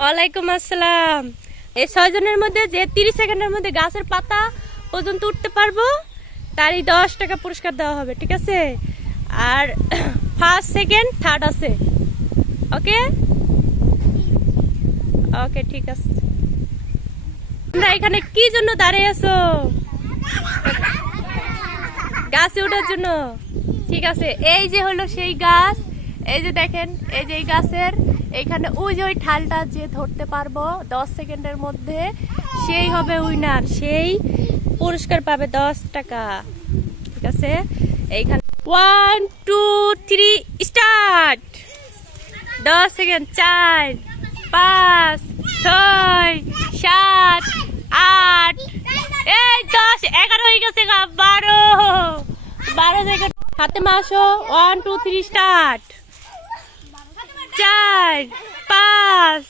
ওয়ালাইকুম আসসালাম। এই ছয়জনের মধ্যে যে তিরিশ সেকেন্ডের মধ্যে গাছের পাতা পর্যন্ত উঠতে পারব, তারই দশ টাকা পুরস্কার দেওয়া হবে, ঠিক আছে? আর ফার্স্ট, সেকেন্ড, থার্ড আছে। ওকে? ওকে, ঠিক আছে। তোমরা এখানে কি জন্য দাঁড়িয়ে আছো? গাছে ওঠার জন্য। ঠিক আছে, এই যে হলো সেই গাছ, এই যে দেখেন, এই যে এই গাছের এইখানে ওই যে ওই ঠালটা যে ধরতে পারব দশ সেকেন্ডের মধ্যে, সেই হবে উইনার, সেই পুরস্কার পাবে দশ টাকা। ঠিক আছে? এইখানে ওয়ান, টু, থ্রি, স্টার্ট! দশ সেকেন্ড, চার, পাঁচ, ছয়, সাত, আট, এই দশ, এগারো হয়ে গেছে বারো। বারো সেকেন্ড। হাতে মাসো ওয়ান, টু, থ্রি, স্টার্ট! চার, পাঁচ,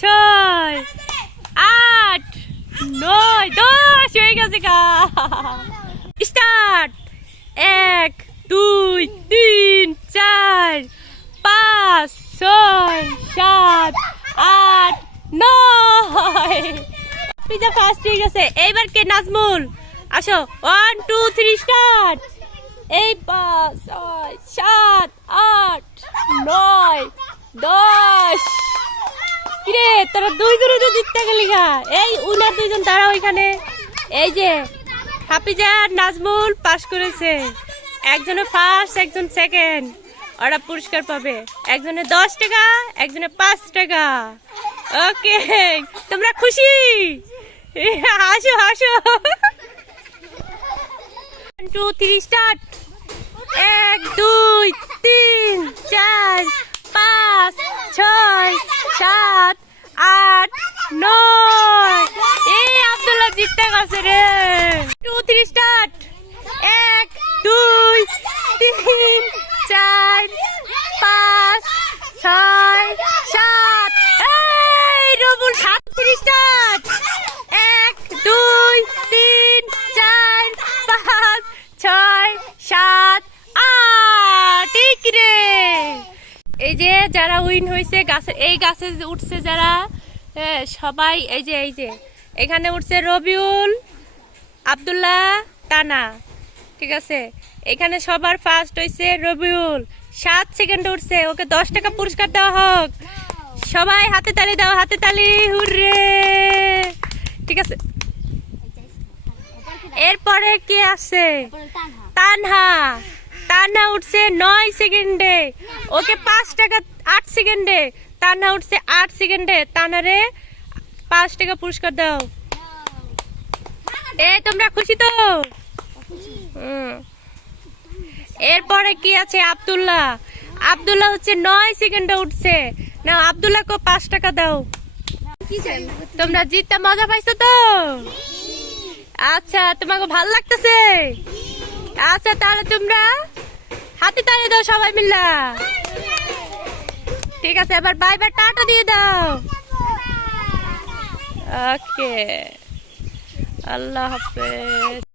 ছয়, আট, নয়, দশ, হয়ে গেছে গা। স্টার্ট। এক, দুই, তিন, চার, পাঁচ, ছয়, সাত, আট, নয়। পিজা ফার্স্ট হয়ে গেছে। এইবার কে নাজমুল? আসো। ওয়ান টু থ্রি স্টার্ট এই পাঁচ, ছয়, সাত, আট নয় দশ কিরে তোরা তো জিততে গেলি গা। এই, উনার দুইজন দাঁড়াও এখানে। এই যে, হাফিজা নাজমুল পাস করেছে। একজনে ফার্স্ট একজন সেকেন্ড ওরা পুরস্কার পাবে। একজনে দশ টাকা, একজনে পাঁচ টাকা। ওকে তোমরা খুশি? হাসো হাসো। টু থ্রি স্টার্ট এক, দুই তিন চার পাঁচ ছয় সাত আট, নয়। এই আব্দুল্লাহ জিততে গেছে রে। টু থ্রি স্টার্ট এক, দুই, তিন, চার, পাঁচ, ছয় এই যে যারা উইন হয়েছে গাছে এই গাছে উঠছে যারা সবাই এই যে এই যে। এখানে উঠছে রবিউল আব্দুল্লাহ টানা ঠিক আছে? এখানে সবার ফার্স্ট হয়েছে রবিউল। সাত সেকেন্ড উঠছে। ওকে দশ টাকা পুরস্কার দেওয়া হোক। সবাই হাতে তালি দাও হাতে তালি হুররে! ঠিক আছে? এরপরে কে আছে? তানহা। তানহা উঠছে নয় সেকেন্ডে। ওকে পাঁচ টাকা, আট সেকেন্ডে। তানহা উঠছে আট সেকেন্ডে। তানারে পাঁচ টাকা পুরস্কার দাও। এ, তোমরা খুশি তো? এরপরে কি আছে? আব্দুল্লাহ। আব্দুল্লাহ হচ্ছে নয় সেকেন্ডে উঠছে। না আব্দুল্লাহকে পাঁচ টাকা দাও। তোমরা জিততে মজা পাইছো তো? আচ্ছা তোমাকে ভালো লাগতেছে? আচ্ছা তাহলে তোমরা হাতে তাড়িয়ে দাও সবাই মিল্লা। ঠিক আছে এবার বাই বাই টাটা দিয়ে দাও। ওকে আল্লাহ হাফেজ।